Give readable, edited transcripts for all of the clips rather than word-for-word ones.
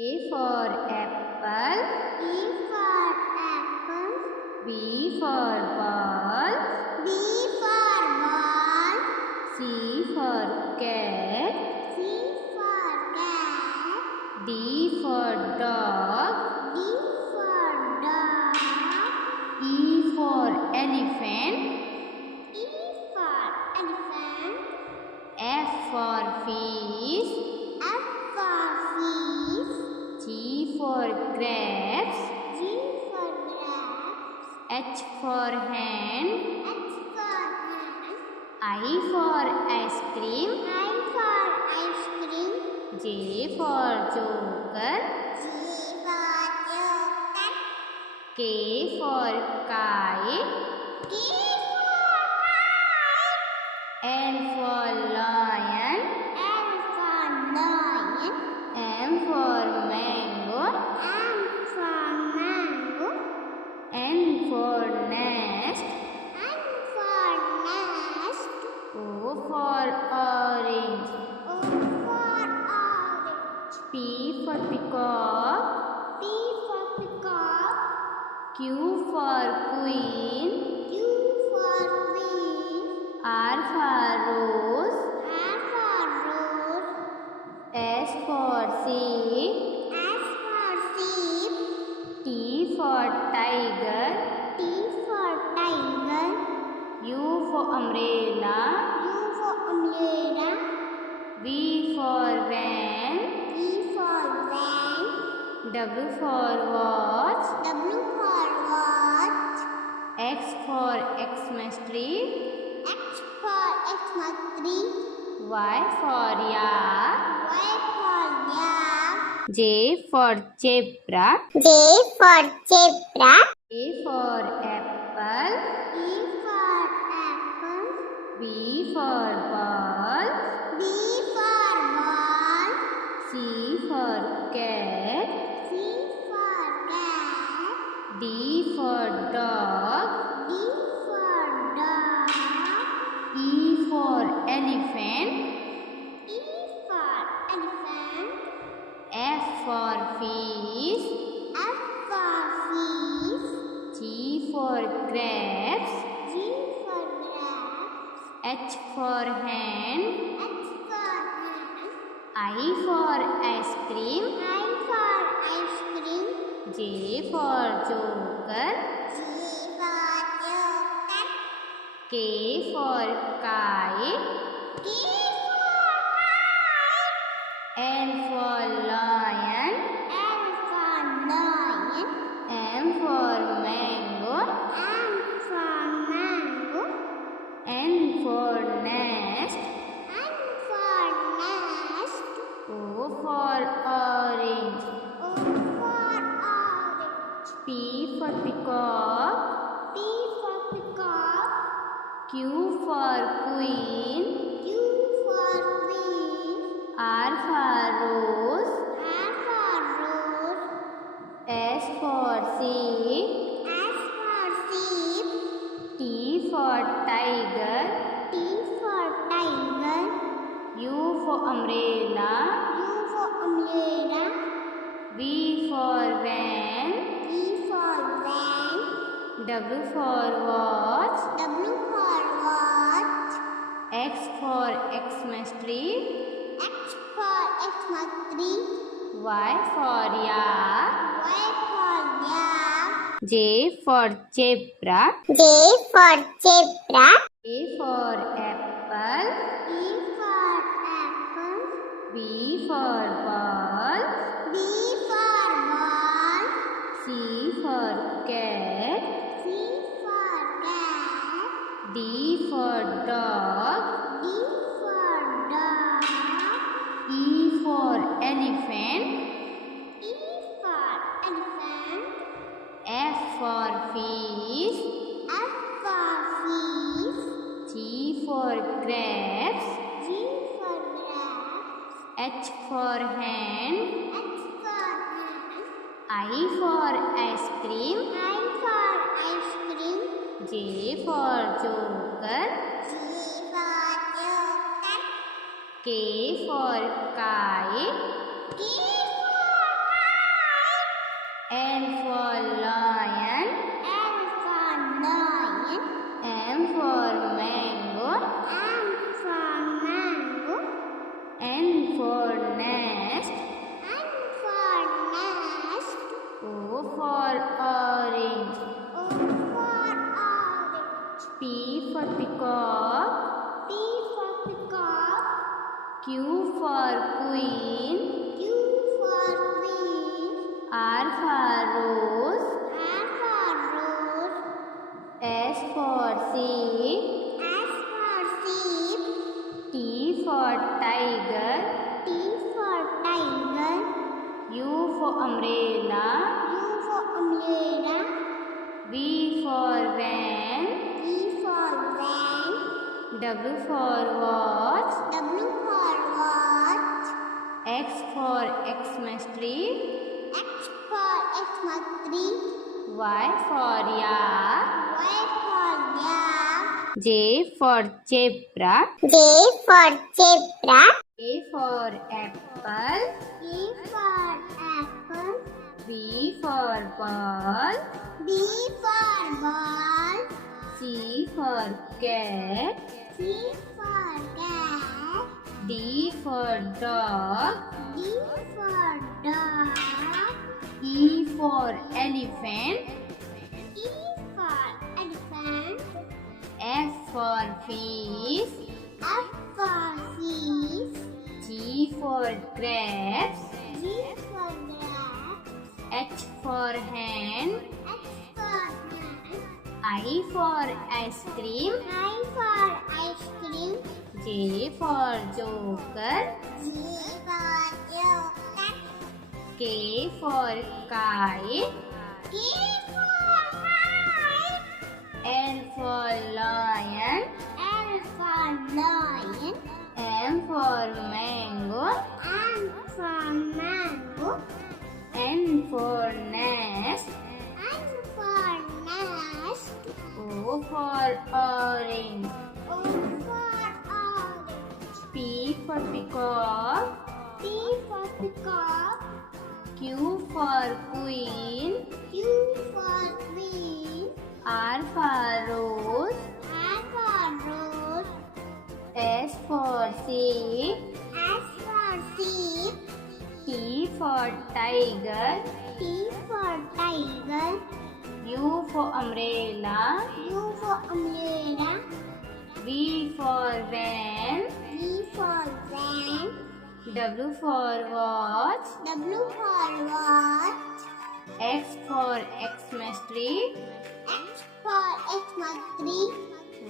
A for apple. E for apple. B for ball. B for ball. C for cat. C for cat. D for dog. D for dog. E for elephant. E for elephant. F for fish. F for fish. G for grapes. G for grapes. H for hen. H for hen. I for ice cream. I for ice cream. J for joker. G for joker. K for kite. K for kite. L for lion. L for lion. M for mango. M for mango. N for nest. N for nest. O for orange. O for orange. P for peacock. P for peacock. Q for queen. Q for queen. R for rose. R for rose. S for sheep. S for sheep. T for tiger. T for tiger. U for umbrella. U for umbrella. V for van. V for van. W for watch. W for watch. X for Xmas tree. X for Xmas tree. Y for yak. Y for yak. J for zebra. J for zebra. A for apple. E for apple. B for ball. B for ball. C for cat. C for cat. D for dog. D for dog. E for elephant. E for elephant. F for fish. F for fish. G for grapes. G for grapes. H for hen. H for hen. I for ice cream. I for ice cream. J for joker. G for joker. K for kite. K for kite. L for lion. L for lion. M for mango. M for mango. N for nest. N for nest. O for orange. O for orange. P for peacock. P for peacock. Q for queen. Q for queen. R for rose. R for rose. S for sheep. S for sheep. T for tiger. T for tiger. U for umbrella. U for umbrella. V for van. V for van. W for watch. W for watch. X for Xmas tree. X for Xmas tree. Y for yak. Y for yak. J for zebra. J for zebra. A for apple. E for apple. B for ball. B for ball. C for cat. C for cat. D for dog. D for dog. E for elephant. E for elephant. F for fish. F for fish. G for grapes. G for grapes. H for hen. H for hen. I for ice cream. I for ice cream. J for joker. G for joker. K for kite. K for L for lion. L for lion. M for mango. M for mango. N for nest. N for nest. O for orange. O for orange. P for peacock. P for peacock. Q for queen. Q for queen. R for rose. R for rose. S for sheep. S for sheep. T for tiger. T for tiger. U for umbrella. U for umbrella. V for van. V for van. W for watch. W for watch. X for Xmas tree. X for Xmas tree. Y for yak. Y for yak. J for zebra. J for zebra. A for apple. A for apple. B for ball. B for ball. C for cat. C for cat. D for dog. D for dog. E for elephant. E for elephant. F for fish. F for fish. G for grapes. G for grapes. H for hen. H for hen. I for ice cream. I for ice cream. J for joker. J for joker. K for kite. K for kite. L for lion. L for lion. M for mango. M for mango. N for nest. N for nest. O for orange. O for orange. P for peacock. P for peacock. Q for queen. Q for queen. R for rose. R for rose. S for sheep. S for sheep. T for tiger. T for tiger. U for umbrella. U for umbrella. V for van. V for van. W for watch. W for watch. X for Xmas tree. X for Xmas tree.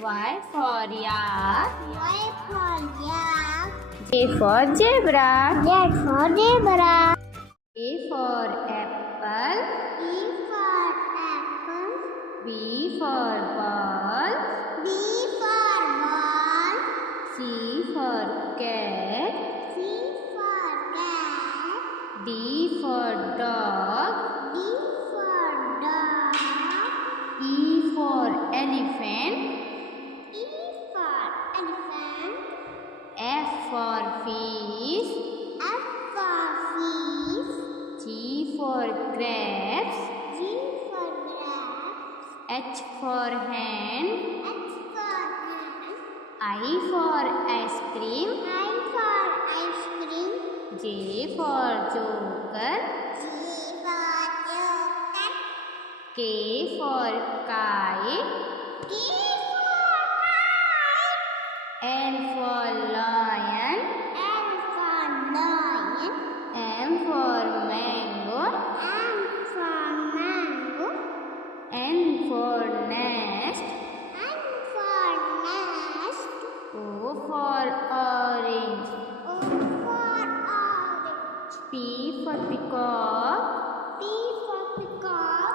Y for yak. Y for yak. J for zebra. Z for zebra. A for apple. E for apple. B for ball. B for ball. C for cat. C for cat. D for dog. D for dog. E for elephant. E for elephant. F for fish. F for fish. G for grapes. G for grapes. H for hen. H for hen. I for ice cream. I for ice cream. J for joker. G for joker. K for kite. K for kite. L for lion. L for lion. M for mango. M for mango. N for nest. N for nest. O for orange. O for orange. P for peacock. P for peacock.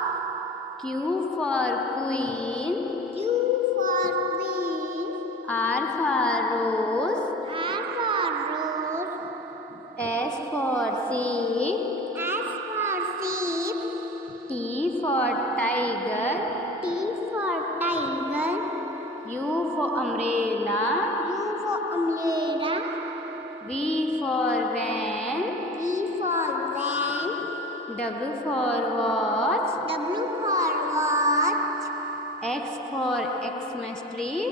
Q for queen. Q for queen. R for rose. R for rose. S for sheep. S for sheep. T for tiger. T for tiger. U for umbrella. U for umbrella. V for van. V for van. W for watch. W for watch. X for Xmas tree.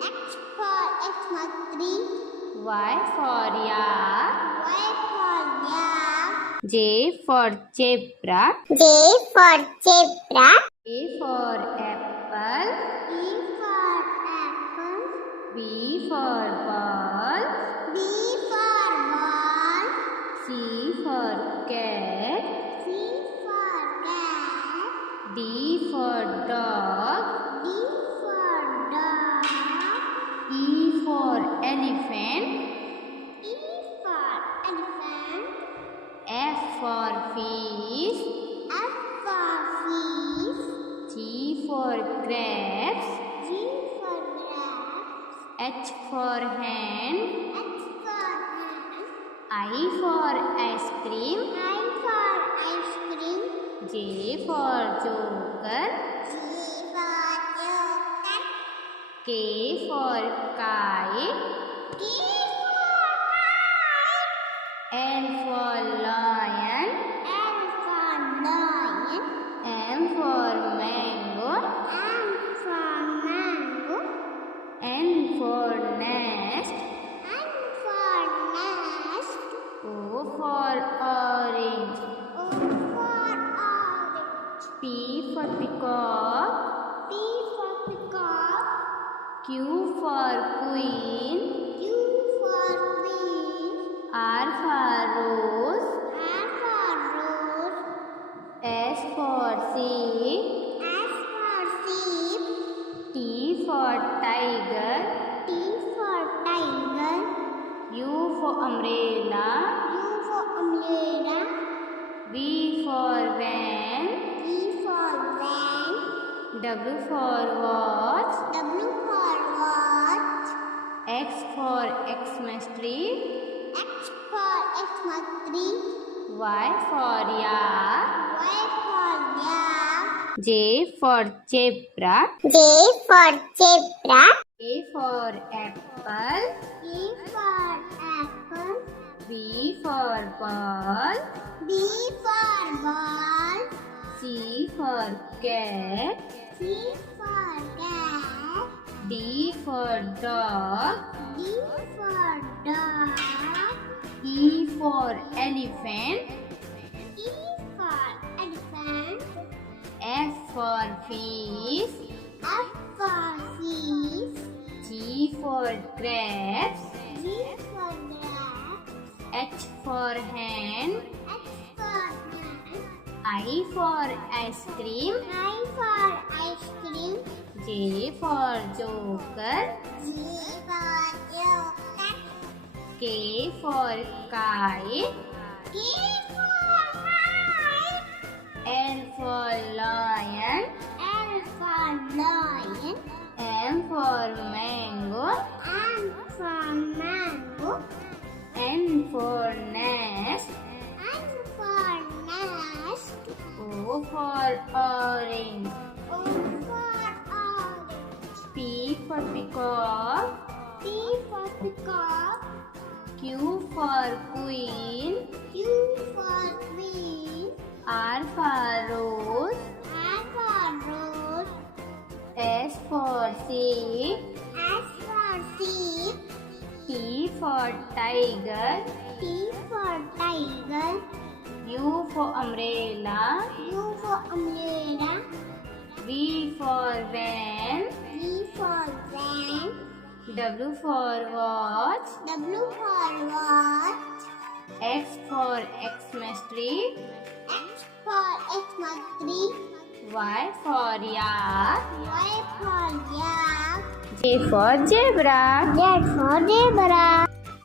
X for Xmas tree. Y for yak. Y for yak. J for zebra. J for zebra. A for apple. E for apple. B for ball. B for ball. C for cat. C for cat. D for dog. D for dog. E for elephant. E for elephant. F for fish. F for fish. G for grapes. G for grapes. H for hen. H for hen. I for ice cream. I for ice cream. J for joker. G for joker. K for kite. K for kite. L for lion. L for lion. M for mango. M for mango. N for nest. N for nest. O for orange. O for orange. P for peacock. P for peacock. Q for queen. Q for queen. R for rose. R for rose. S for sheep. S for sheep. T for tiger. T for tiger. U for umbrella. U for umbrella. V for van. V for van. W for watch. W for watch. X for Xmas tree. X for Xmas tree. Y for yak. Y for yak. J for zebra. J for zebra. A for apple. A for apple. B for ball. B for ball. C for cat. C for cat. D for dog. D for dog. E for elephant. E for elephant. F for fish. F for fish. G for grapes. G for grapes. H for hen. H for hen. I for ice cream. I for ice cream. J for joker. G for joker. K for kite. K for kite. L for lion. L for lion. M for mango. M for mango. N for nest. N for nest. O for orange. O for orange. P for peacock. P for peacock. Q for queen. Q for queen. R for rose. R for rose. S for sheep. S for sheep. T for tiger. T for tiger. U for umbrella. U for umbrella. V for van. V for van. W for watch. W for watch. X for Xmas tree. X for Xmas tree. Y for yak. Y for yak. J for zebra. Z for zebra.